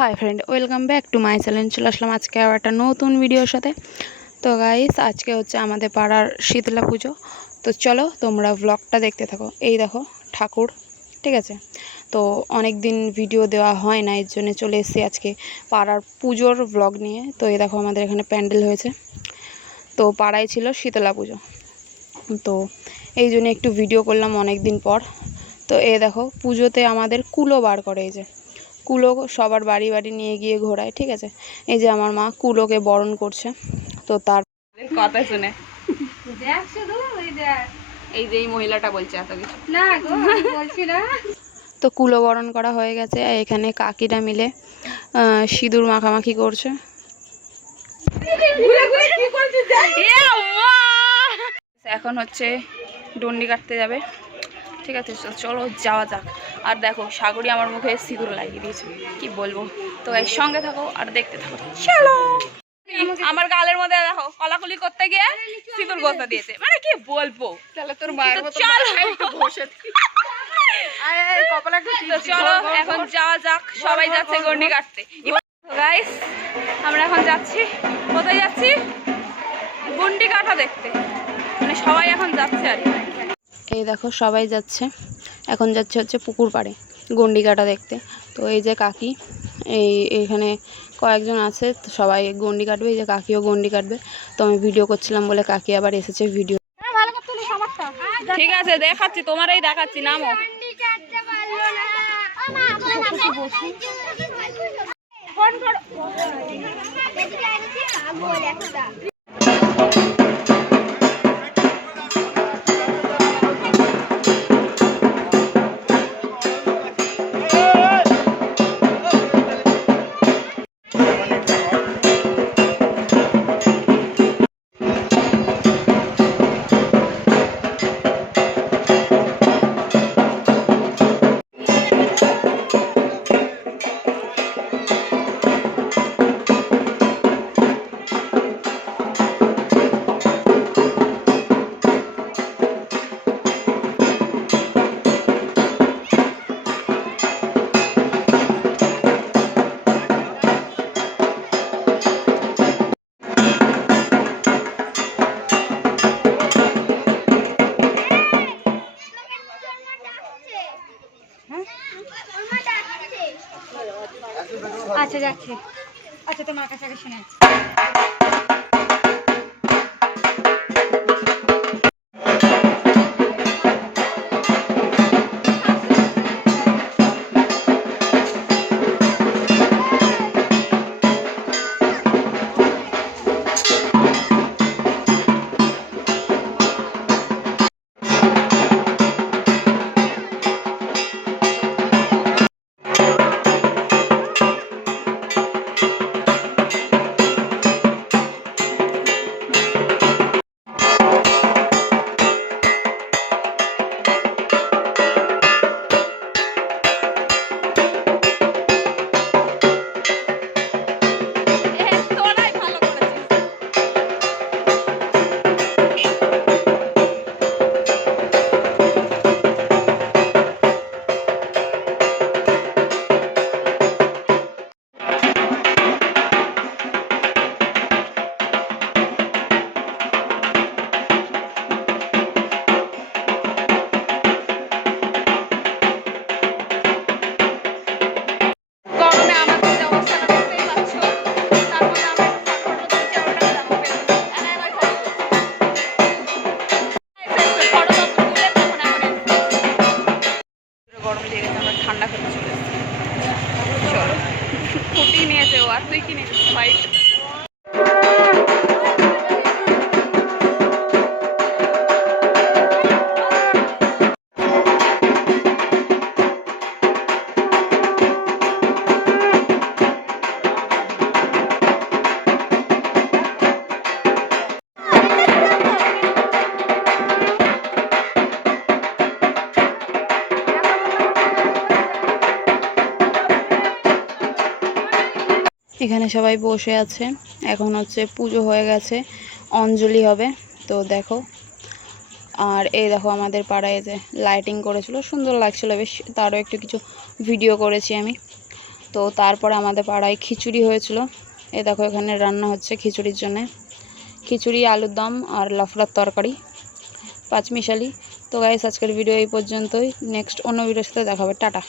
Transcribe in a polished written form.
Hi friend, welcome back to my channel. চলে আসলাম আজকে আবার একটা নতুন ভিডিওর সাথে। তো গাইস, আজকে হচ্ছে আমাদের পাড়ার শীতলা পুজো। তো চলো তোমরা ব্লগটা দেখতে থাকো। এই দেখো ঠাকুর, ঠিক আছে। তো অনেক দিন ভিডিও দেওয়া হয় না, এর জন্য চলে এসেছি আজকে পাড়ার পুজোর ব্লগ নিয়ে। তো এই দেখো আমাদের এখানে প্যান্ডেল হয়েছে। তো পাড়ায় ছিল শীতলা পুজো, তো এই জন্য একটু ভিডিও করলাম অনেক দিন পর। তো এই দেখো পুজোতে আমাদের কুলো বার করে, এই যে কুলো সবার বাড়ি বাড়ি নিয়ে গিয়ে ঘোরায়, ঠিক আছে। এই যে আমার মা কুলোকে বরণ করছে। তো তার কথা শুনে এই যে এই মহিলাটা বলছে এত কিছু না গো, বলছি না। তো কুলো বরণ করা হয়ে গেছে। এখানে কাকিরা মিলে সিঁদুর মাখামাখি করছে। এখন হচ্ছে ডন্ডি কাটতে যাবে, ঠিক আছে। চলো যাওয়া যাক। আর দেখো সাগরী আমার মুখে সিঁদুর লাগিয়ে দিয়েছে, কি বলবো। তো এর সঙ্গে থাকো আর দেখতে থাকো। চলো। আমার গালের মধ্যে দেখো কলাকুলি করতে গিয়ে সিঁদুর গোতা দিয়েছে, মানে কি বলবো। তাহলে তোর মায়ের মতো বসে চলো এখন যাওয়া যাক। সবাই যাচ্ছে গন্ডি কাটতে। গাইস, আমরা এখন যাচ্ছি, কোথায় যাচ্ছি? গন্ডি কাটা দেখতে, মানে সবাই এখন যাচ্ছে আর কি। এই দেখো সবাই যাচ্ছে, এখন যাচ্ছে হচ্ছে পুকুর পাড়ে গন্ডি কাটা দেখতে। তো এই যে কাকি, এইখানে কয়েকজন আছে, তো সবাই গন্ডি কাটবে। এই যে কাকিও গন্ডি কাটবে। তো আমি ভিডিও করছিলাম বলে কাকি আবার এসেছে ভিডিও। ঠিক আছে, দেখাচ্ছি, তোমারই দেখাচ্ছি, নামো। আচ্ছা যাচ্ছি, আচ্ছা তোমার কাছে আগে শুনে। ঠান্ডা খেতে চলে এসেছে, চলো। ফুটি নিয়েছে ও, আর তুই কি নিয়েছিস? হোয়াইট। এখানে সবাই বসে আছে, এখন হচ্ছে পুজো হয়ে গেছে, অঞ্জলি হবে। তো দেখো, আর এই দেখো আমাদের পাড়ায় যে লাইটিং করেছিল, সুন্দর লাগছিল বেশ, তারও একটু কিছু ভিডিও করেছি আমি। তো তারপরে আমাদের পাড়ায় খিচুড়ি হয়েছিল। এই দেখো এখানে রান্না হচ্ছে খিচুড়ির জন্যে, খিচুড়ি, আলুর দম আর লাফড়ার তরকারি, পাঁচমিশালি। তো গাইস আজকের ভিডিও এই পর্যন্তই, নেক্সট অন্য ভিডিওর সাথে দেখা হবে, টাটা।